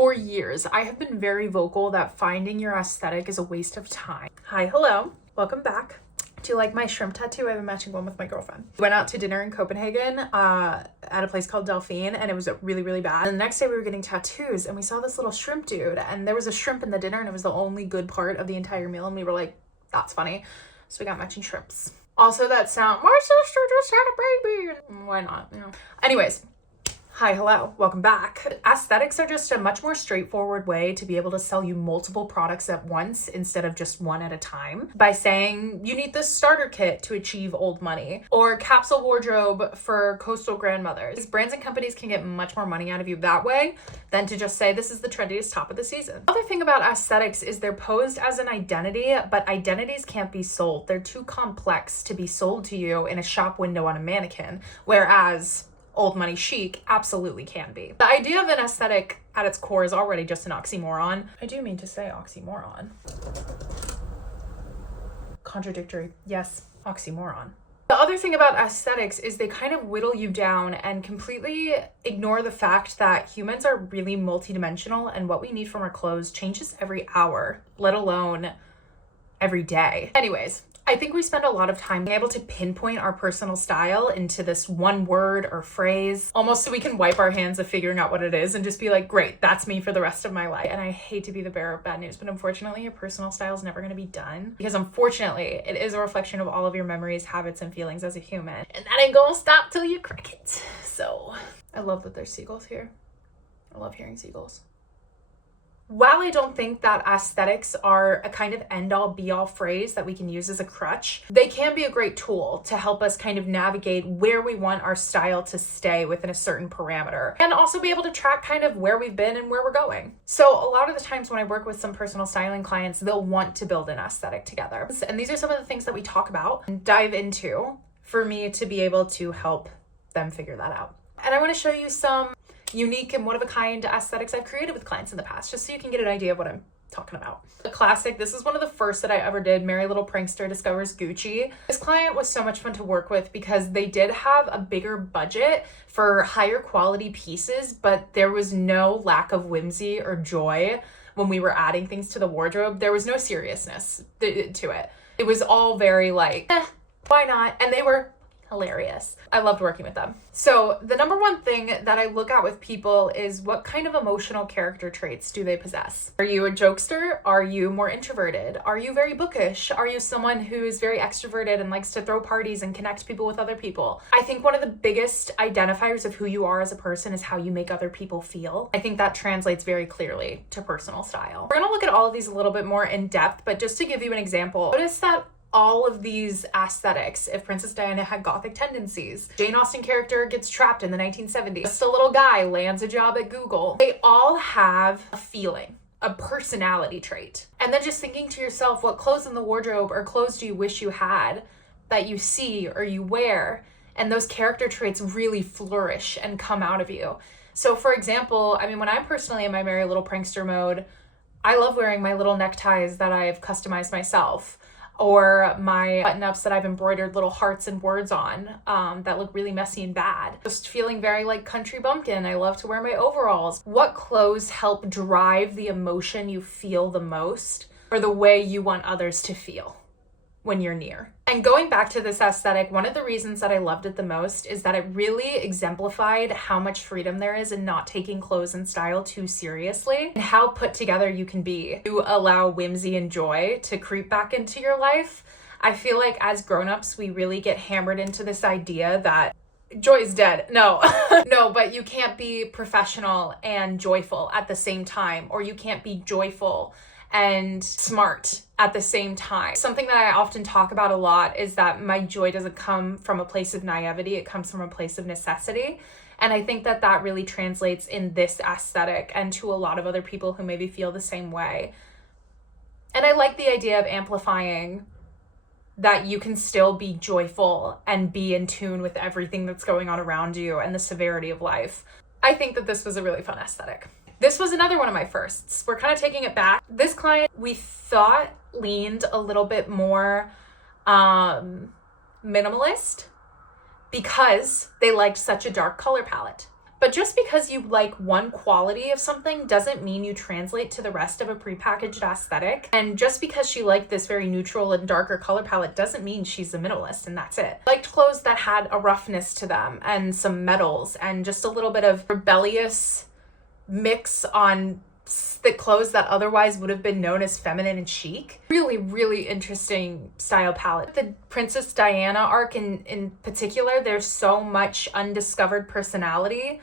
For years, I have been very vocal that finding your aesthetic is a waste of time. Hi, hello, welcome back. Do you like my shrimp tattoo? I have a matching one with my girlfriend. We went out to dinner in Copenhagen at a place called Delphine, and it was really, really bad. And the next day we were getting tattoos and we saw this little shrimp dude, and there was a shrimp in the dinner and it was the only good part of the entire meal. And we were like, that's funny. So we got matching shrimps. Also that sound, my sister just had a baby. Why not? You know. Anyways. Hi, hello, welcome back. Aesthetics are just a much more straightforward way to be able to sell you multiple products at once instead of just one at a time. By saying you need this starter kit to achieve old money, or capsule wardrobe for coastal grandmothers. These brands and companies can get much more money out of you that way than to just say this is the trendiest top of the season. The other thing about aesthetics is they're posed as an identity, but identities can't be sold. They're too complex to be sold to you in a shop window on a mannequin, whereas old money chic absolutely can be. The idea of an aesthetic at its core is already just an oxymoron. I do mean to say oxymoron. Contradictory. Yes, oxymoron. The other thing about aesthetics is they kind of whittle you down and completely ignore the fact that humans are really multidimensional, and what we need from our clothes changes every hour, let alone every day. Anyways, I think we spend a lot of time being able to pinpoint our personal style into this one word or phrase, almost so we can wipe our hands of figuring out what it is and just be like, great, that's me for the rest of my life. And I hate to be the bearer of bad news, but unfortunately, your personal style is never going to be done, because unfortunately, it is a reflection of all of your memories, habits, and feelings as a human. And that ain't gonna stop till you crack it. So I love that there's seagulls here. I love hearing seagulls. While I don't think that aesthetics are a kind of end-all be-all phrase that we can use as a crutch, they can be a great tool to help us kind of navigate where we want our style to stay within a certain parameter, and also be able to track kind of where we've been and where we're going. So a lot of the times when I work with some personal styling clients, they'll want to build an aesthetic together. And these are some of the things that we talk about and dive into for me to be able to help them figure that out. And I want to show you some unique and one-of-a-kind aesthetics I've created with clients in the past, just so you can get an idea of what I'm talking about. A classic, this is one of the first that I ever did, Merry Little Prankster Discovers Gucci. This client was so much fun to work with because they did have a bigger budget for higher quality pieces, but there was no lack of whimsy or joy when we were adding things to the wardrobe. There was no seriousness to it. It was all very like, why not? And they were hilarious. I loved working with them. So the number one thing that I look at with people is what kind of emotional character traits do they possess? Are you a jokester? Are you more introverted? Are you very bookish? Are you someone who is very extroverted and likes to throw parties and connect people with other people? I think one of the biggest identifiers of who you are as a person is how you make other people feel. I think that translates very clearly to personal style. We're gonna look at all of these a little bit more in depth, but just to give you an example, notice that all of these aesthetics, if Princess Diana had gothic tendencies, Jane Austen character gets trapped in the 1970s, just a little guy lands a job at Google, they all have a feeling, a personality trait. And then just thinking to yourself, what clothes in the wardrobe or clothes do you wish you had that you see or you wear? And those character traits really flourish and come out of you. So for example, I mean, when I'm personally in my Merry Little Prankster mode, I love wearing my little neckties that I've customized myself, or my button-ups that I've embroidered little hearts and words on that look really messy and bad. Just feeling very like country bumpkin. I love to wear my overalls. What clothes help drive the emotion you feel the most, or the way you want others to feel when you're near? And going back to this aesthetic, one of the reasons that I loved it the most is that it really exemplified how much freedom there is in not taking clothes and style too seriously, and how put together you can be to allow whimsy and joy to creep back into your life. I feel like as grown-ups, we really get hammered into this idea that joy is dead. No, no, but you can't be professional and joyful at the same time, or you can't be joyful and smart at the same time. Something that I often talk about a lot is that my joy doesn't come from a place of naivety, it comes from a place of necessity. And I think that that really translates in this aesthetic and to a lot of other people who maybe feel the same way. And I like the idea of amplifying that you can still be joyful and be in tune with everything that's going on around you and the severity of life. I think that this was a really fun aesthetic. This was another one of my firsts. We're kind of taking it back. This client, we thought, leaned a little bit more minimalist because they liked such a dark color palette. But just because you like one quality of something doesn't mean you translate to the rest of a prepackaged aesthetic. And just because she liked this very neutral and darker color palette doesn't mean she's a minimalist and that's it. I liked clothes that had a roughness to them and some metals and just a little bit of rebellious mix on the clothes that otherwise would have been known as feminine and chic. Really, really interesting style palette. The Princess Diana arc in particular, there's so much undiscovered personality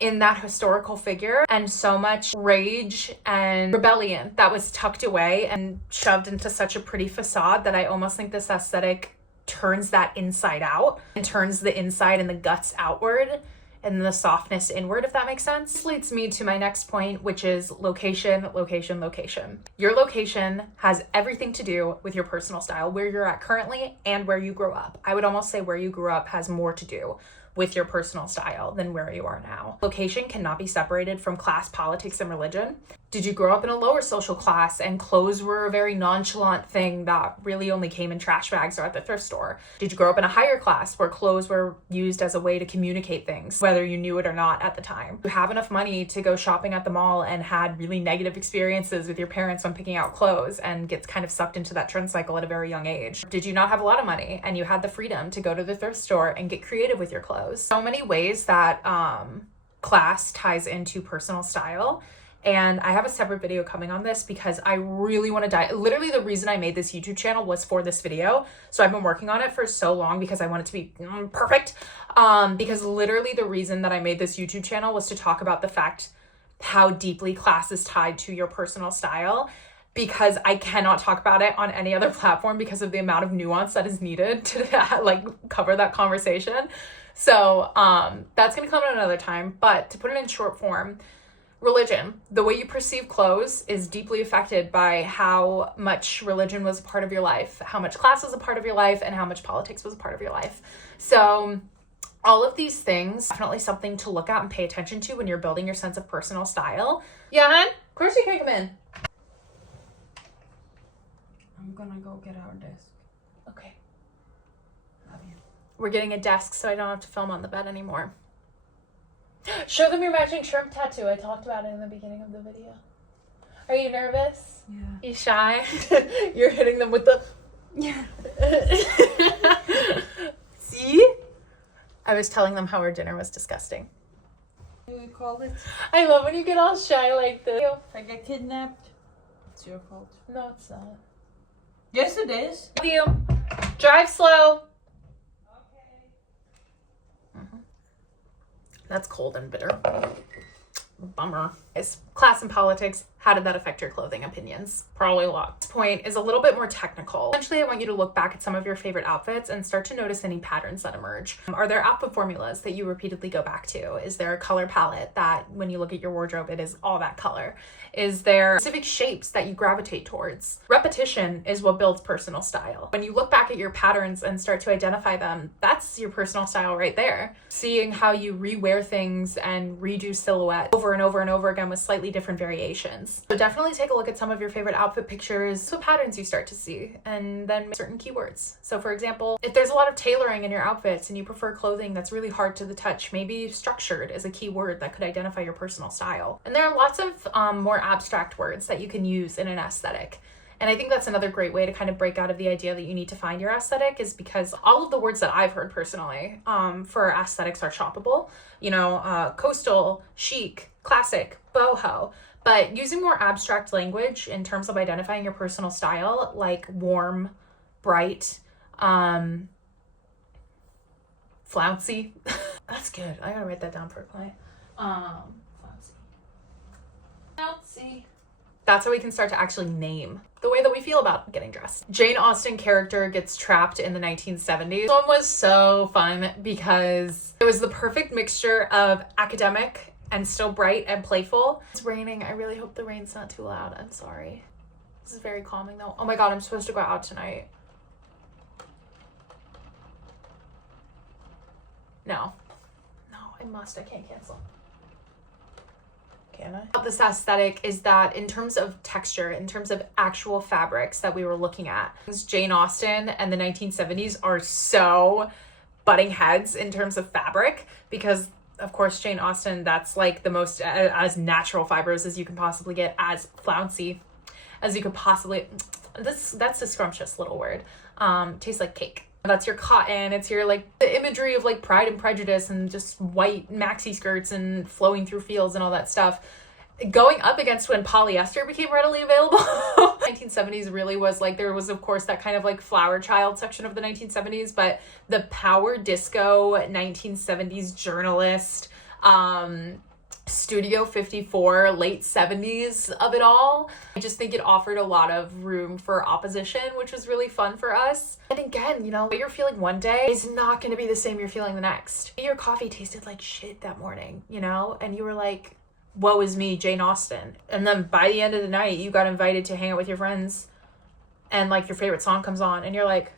in that historical figure and so much rage and rebellion that was tucked away and shoved into such a pretty facade that I almost think this aesthetic turns that inside out and turns the inside and the guts outward and the softness inward, if that makes sense. This leads me to my next point, which is location, location, location. Your location has everything to do with your personal style, where you're at currently and where you grew up. I would almost say where you grew up has more to do with your personal style than where you are now. Location cannot be separated from class, politics, and religion. Did you grow up in a lower social class and clothes were a very nonchalant thing that really only came in trash bags or at the thrift store? Did you grow up in a higher class where clothes were used as a way to communicate things, whether you knew it or not at the time? Do you have enough money to go shopping at the mall and had really negative experiences with your parents when picking out clothes and gets kind of sucked into that trend cycle at a very young age? Did you not have a lot of money and you had the freedom to go to the thrift store and get creative with your clothes? So many ways that class ties into personal style. And I have a separate video coming on this because I really want to dive. Literally the reason I made this YouTube channel was for this video. So I've been working on it for so long because I want it to be perfect. Because literally the reason that I made this YouTube channel was to talk about the fact how deeply class is tied to your personal style, because I cannot talk about it on any other platform because of the amount of nuance that is needed to like cover that conversation. So that's going to come at another time, but to put it in short form, religion, the way you perceive clothes is deeply affected by how much religion was a part of your life, how much class was a part of your life, and how much politics was a part of your life. So all of these things, definitely something to look at and pay attention to when you're building your sense of personal style. Yeah, hon? Of course you can come in. I'm gonna go get our desk. Okay. Love you. We're getting a desk so I don't have to film on the bed anymore. Show them your matching shrimp tattoo. I talked about it in the beginning of the video. Are you nervous? Yeah. You shy? You're hitting them with the... Yeah. See? I was telling them how our dinner was disgusting. What do you call it? I love when you get all shy like this. If I get kidnapped, it's your fault. No, it's not. Yes, it is. Love you. Drive slow. That's cold and bitter. Bummer. Class and politics, how did that affect your clothing opinions? Probably a lot. This point is a little bit more technical. Essentially, I want you to look back at some of your favorite outfits and start to notice any patterns that emerge. Are there outfit formulas that you repeatedly go back to? Is there a color palette that when you look at your wardrobe, it is all that color? Is there specific shapes that you gravitate towards? Repetition is what builds personal style. When you look back at your patterns and start to identify them, that's your personal style right there. Seeing how you rewear things and redo silhouette over and over and over again with slightly different variations. So definitely take a look at some of your favorite outfit pictures, what patterns you start to see, and then certain keywords. So for example, if there's a lot of tailoring in your outfits and you prefer clothing that's really hard to the touch, maybe structured is a key word that could identify your personal style. And there are lots of more abstract words that you can use in an aesthetic. And I think that's another great way to kind of break out of the idea that you need to find your aesthetic, is because all of the words that I've heard personally for aesthetics are shoppable. You know, coastal, chic, classic, boho. But using more abstract language in terms of identifying your personal style, like warm, bright, flouncy. That's good. I gotta write that down for a client. Flouncy. That's how we can start to actually name the way that we feel about getting dressed. Jane Austen character gets trapped in the 1970s. This one was so fun because it was the perfect mixture of academic and still bright and playful. It's raining. I really hope the rain's not too loud. I'm sorry. This is very calming though. Oh my God, I'm supposed to go out tonight. No, I must. I can't cancel. Can I? This aesthetic is that in terms of texture, in terms of actual fabrics that we were looking at, Jane Austen and the 1970s are so butting heads in terms of fabric, because Of course, Jane Austen, that's like the most as natural fibers as you can possibly get, as flouncy as you could possibly. That's a scrumptious little word. Tastes like cake. That's your cotton. It's your like the imagery of like Pride and Prejudice and just white maxi skirts and flowing through fields and all that stuff. Going up against when polyester became readily available. 1970s really was like, there was of course that kind of like flower child section of the 1970s, but the power disco 1970s journalist, Studio 54, late 70s of it all. I just think it offered a lot of room for opposition, which was really fun for us. And again, you know, what you're feeling one day is not going to be the same you're feeling the next. Your coffee tasted like shit that morning, you know, and you were like, woe is me, Jane Austen. And then by the end of the night, you got invited to hang out with your friends and like your favorite song comes on and you're like,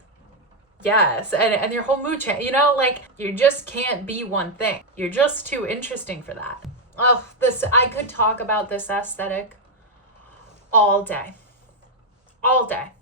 yes. And your whole mood change, you know, like you just can't be one thing. You're just too interesting for that. Oh, I could talk about this aesthetic all day. All day.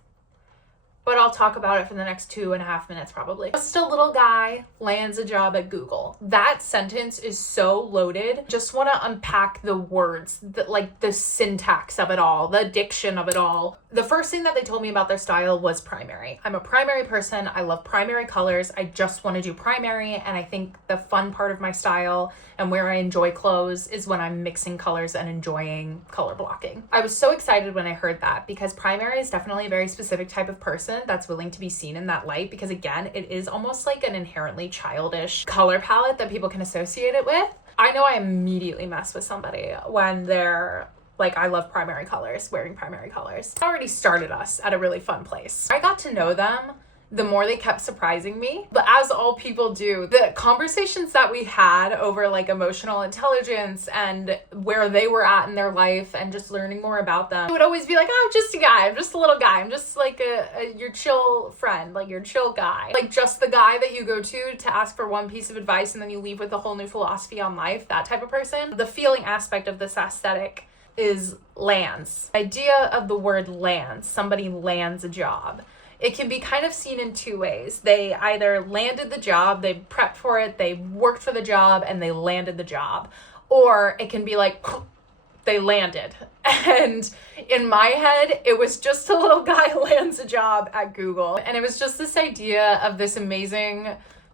But I'll talk about it for the next 2.5 minutes probably. Just a little guy lands a job at Google. That sentence is so loaded. Just want to unpack the words, like the syntax of it all, the diction of it all. The first thing that they told me about their style was primary. I'm a primary person. I love primary colors. I just want to do primary. And I think the fun part of my style and where I enjoy clothes is when I'm mixing colors and enjoying color blocking. I was so excited when I heard that because primary is definitely a very specific type of person that's willing to be seen in that light, because again, it is almost like an inherently childish color palette that people can associate it with. I know I immediately mess with somebody when they're like, I love primary colors, wearing primary colors. It already started us at a really fun place. I got to know them the more they kept surprising me. But as all people do, the conversations that we had over like emotional intelligence and where they were at in their life and just learning more about them, it would always be like, oh, I'm just a guy. I'm just a little guy. I'm just like your chill friend, like your chill guy. Like just the guy that you go to ask for one piece of advice and then you leave with a whole new philosophy on life, that type of person. The feeling aspect of this aesthetic is lands. The idea of the word lands, somebody lands a job. It can be kind of seen in two ways. They either landed the job, they prepped for it, they worked for the job, and they landed the job. Or it can be like, they landed. And in my head, it was just a little guy lands a job at Google. And it was just this idea of this amazing,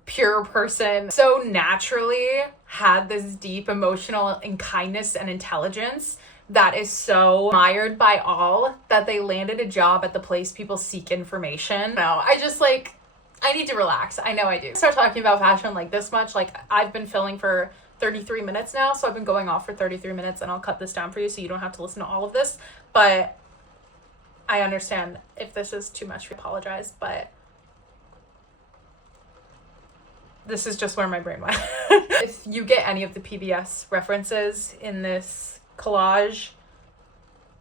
pure person so naturally had this deep emotional and kindness and intelligence that is so admired by all that they landed a job at the place people seek information. No, I just like, I need to relax. I know I do. Start talking about fashion like this much. Like I've been filming for 33 minutes now, so I've been going off for 33 minutes and I'll cut this down for you so you don't have to listen to all of this. But I understand if this is too much, I apologize, but this is just where my brain went. If you get any of the PBS references in this collage,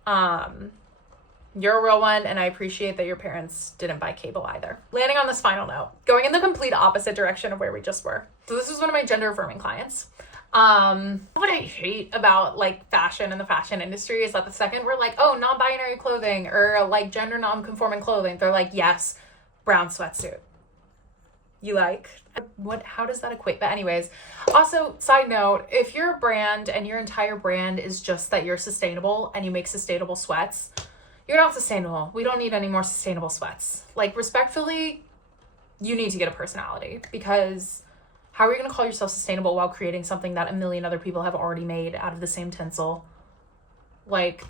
you're a real one, and I appreciate that your parents didn't buy cable either. Landing on this final note, going in the complete opposite direction of where we just were. So this is one of my gender affirming clients. What I hate about like fashion and the fashion industry is that the second we're like, oh, non-binary clothing or like gender non-conforming clothing, they're like, yes, brown sweatsuit. You like? How does that equate? But anyways, also side note, if you're a brand and your entire brand is just that you're sustainable and you make sustainable sweats, you're not sustainable. We don't need any more sustainable sweats. Like respectfully, you need to get a personality, because how are you going to call yourself sustainable while creating something that a million other people have already made out of the same tinsel? Like,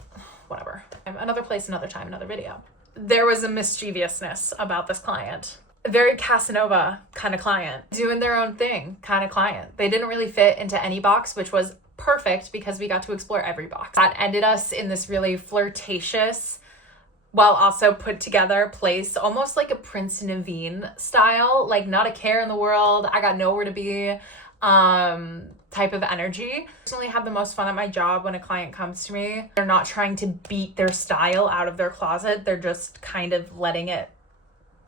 whatever. Another place, another time, another video. There was a mischievousness about this client. A very Casanova kind of client, doing their own thing kind of client. They didn't really fit into any box, which was perfect because we got to explore every box. That ended us in this really flirtatious, while also put together place, almost like a Prince Naveen style, like not a care in the world, I got nowhere to be, type of energy. I personally have the most fun at my job when a client comes to me. They're not trying to beat their style out of their closet. They're just kind of letting it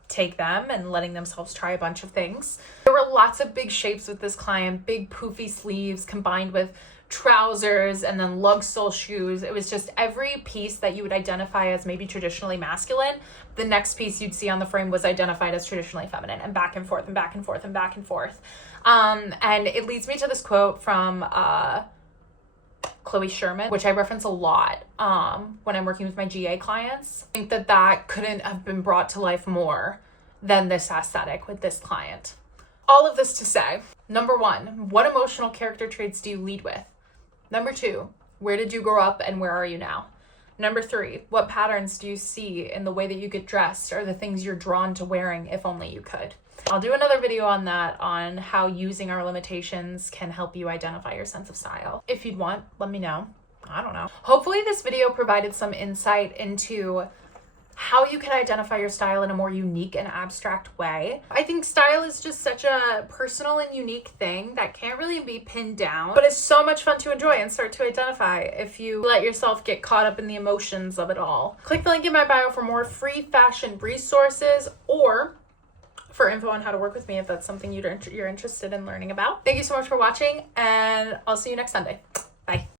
take them and letting themselves try a bunch of things. There were lots of big shapes with this client, big poofy sleeves combined with trousers and then lug sole shoes. It was just every piece that you would identify as maybe traditionally masculine, the next piece you'd see on the frame was identified as traditionally feminine, and back and forth and back and forth and back and forth. And it leads me to this quote from Chloe Sherman, which I reference a lot when I'm working with my GA clients. I think that couldn't have been brought to life more than this aesthetic with this client. All of this to say, number 1, what emotional character traits do you lead with? Number 2, where did you grow up and where are you now? Number 3, what patterns do you see in the way that you get dressed or the things you're drawn to wearing if only you could? I'll do another video on that, on how using our limitations can help you identify your sense of style. If you'd want, let me know. I don't know. Hopefully this video provided some insight into how you can identify your style in a more unique and abstract way. I think style is just such a personal and unique thing that can't really be pinned down, but it's so much fun to enjoy and start to identify if you let yourself get caught up in the emotions of it all. Click the link in my bio for more free fashion resources or for info on how to work with me if that's something you're interested in learning about. Thank you so much for watching, and I'll see you next Sunday. Bye.